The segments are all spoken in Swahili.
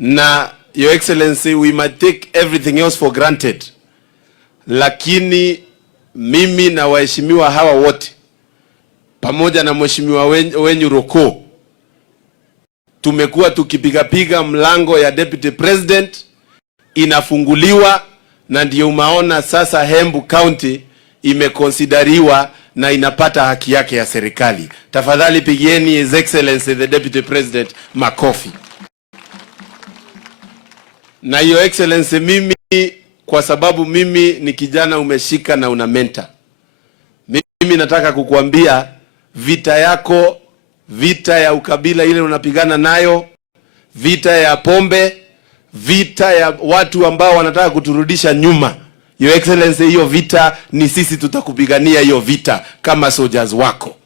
na Your Excellency, we might take everything else for granted, lakini mimi na waheshimiwa hawa wote pamoja na mheshimiwa wenyu Roko tumekuwa tukipiga mlango ya Deputy President inafunguliwa, na ndio umaona sasa Embu County imekonsideriwa na inapata haki yake ya serikali. Tafadhali pigieni His Excellency the Deputy President makofi. Na Your Excellency, mimi kwa sababu mimi ni kijana umeshika na una mentor, mimi nataka kukuambia vita yako, vita ya ukabila ile unapigana nayo, vita ya pombe, vita ya watu ambao wanataka kuturudisha nyuma, Your Excellency, hiyo vita ni sisi tutakupigania hiyo vita kama soldiers wako.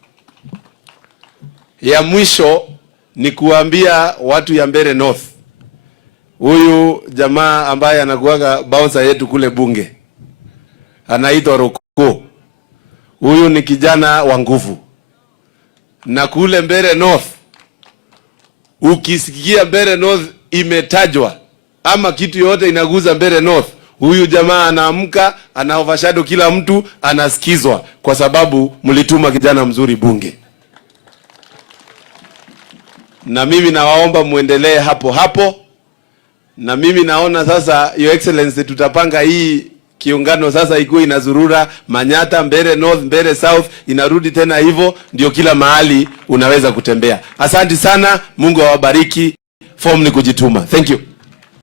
Ya mwisho ni kuambia watu ya Mbeere North, huyu jamaa ambaye anakuaga bouncer yetu kule bunge anaitwa Roko. Huyu ni kijana wa nguvu, na kule Mbeere North ukisikia Mbeere North imetajwa ama kitu yote inaguza Mbeere North, huyu jamaa anaamka, ana overshadow kila mtu, anasikizwa kwa sababu mlituma kijana mzuri bunge. Na mimi nawaomba muendelee hapo hapo, na mimi naona sasa Your Excellency tutapanga hii kiungano sasa ikuwe inazurura Manyatta, Mbeere North, Mbeere South, inarudi tena hivyo, ndio kila mahali unaweza kutembea. Asante sana, Mungu awabariki. Form ni kujituma. Thank you.